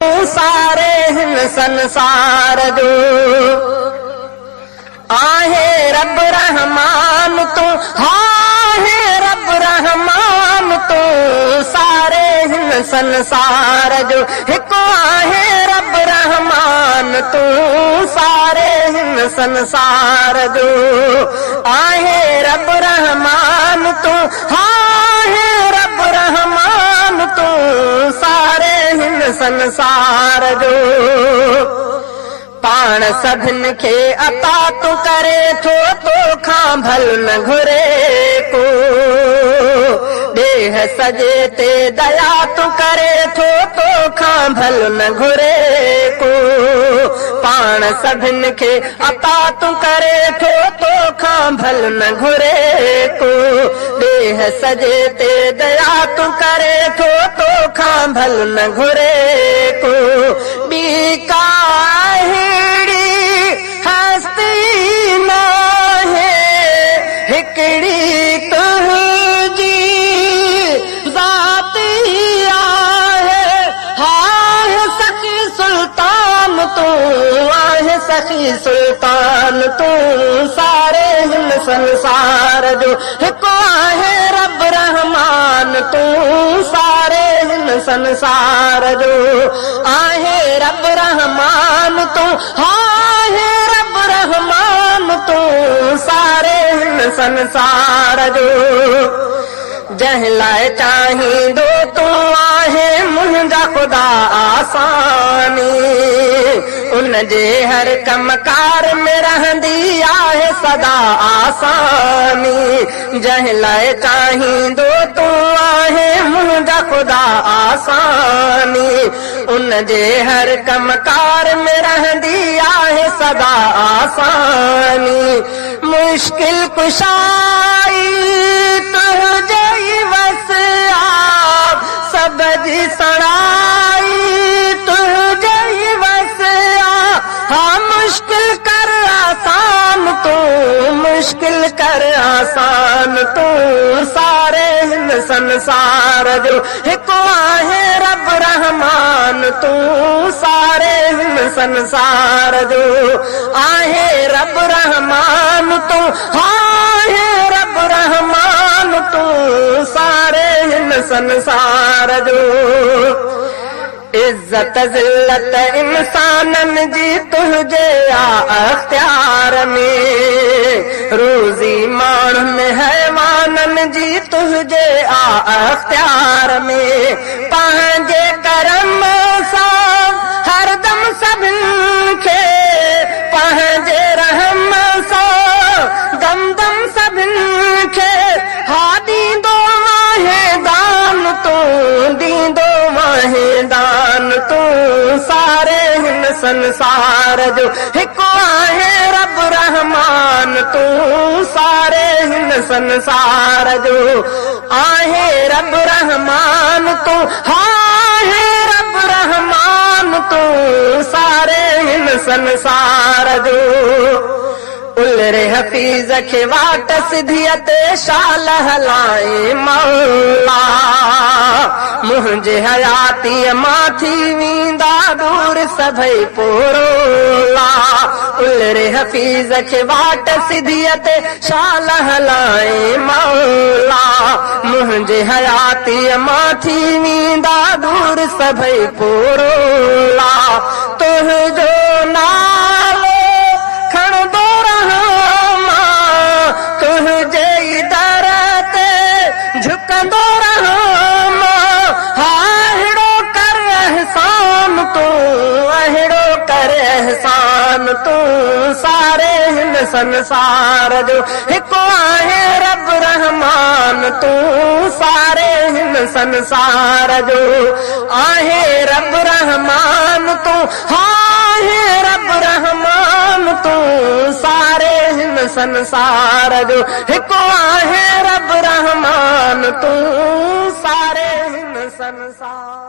सारे हिन संसार जो आहे रब रहमान तू, आहे रब रहमान तू सारे हिन संसार जो। हिकु आहे रब रहमान तू सारे हिन संसार जो, आहे रब रहमान तू, आहे रब रहमान तू सारे हिन संसार जो। पाण सभिन खे अता तू करे थो, तोखां भल न घुरे को। देह सजे ते दया तू करे थो, तोखां भल न घुरे को। पाण सभिन खे अता तू करे थो, तोखां भल न घुरे को। देह सजे ते दया तू करे थो, तोखां भल न घुरे को। ॿी का हिकिड़ी तुंहिंजी ज़ाती आहे, आहे सखी सुल्तान तू, आहे सखी सुल्तान तू सारे हिन संसार जो। हिकु आहे रब रहमान तू सारे हिन संसार जो, आहे रब रहमान तू, आहे रब रहमान तू सारे हिन संसार जो। जंहिं लाइ चाहींदो तू आहे मुंहिंजा ख़ुदा आसानी, उन जे हर कमकार में रहंदी आहे सदा आसानी। जंहिं लाइ चाहींदो तू आहे मुंहिंजा ख़ुदा आसानी, उन जे हर कमकार में रहंदी आहे सदा आसानी। मुश्किल कुशाई तुंहिंजे ई वस आ, सब जी सणाई तुंहिंजे ई वस आ। हाँ मुश्किल कर आसान तू, मुश्किल कर आसान तू सारे हिन संसार जो। हिकु आहे रब रहमान तू सारे हिन संसार जो, आहे रब रहमान तू, आहे रब रहमान तू सारे हिन संसार जो। इज्जत ज़िल्लत इंसाननि जी तुंहिंजे अख्तियार में, रोज़ी माण्हुनि हैवाननि जी तुंहिंजे अख्तियार में। पंहिंजे करम सां हरदम सभिनि खे, पंहिंजे रहम सां दम दम सभिनि खे। हा ॾींदो आहे दान तू, ॾींदो आहे दान तू सारे हिन संसार जो। हिकु आहे रब रहमान तू सारे हिन संसार जो, आहे रब रहमान तू, आहे रब रहमान तू सारे हिन संसार जो। उलरे हफीज़ खे वाट सिधीअ ते शाल हलाए मौला, मुंहिंजे हयातीअ मां थी वेंदा दूर सभई पोरोला। उलरे हफीज़ खे वाट सिधीअ ते शाल हलाए मौला, मुंहिंजे हयातीअ मां थी वेंदा दूर सभई पोरोला। तुंहिंजो नालो खणंदो रहां मां, तुंहिंजे ई दर ते झुकंदो रहां मां। हा अहिड़ो कर एहसान तू, अहिड़ो कर एहसान तू सारे हिन संसार जो। हिकु आहे रब रहमान तू सारे हिन संसार जो, आहे रब रहमान तू, आहे रब रहमान तू सारे हिन संसार जो। हिकु आहे रब रहमान तू सारे हिन संसार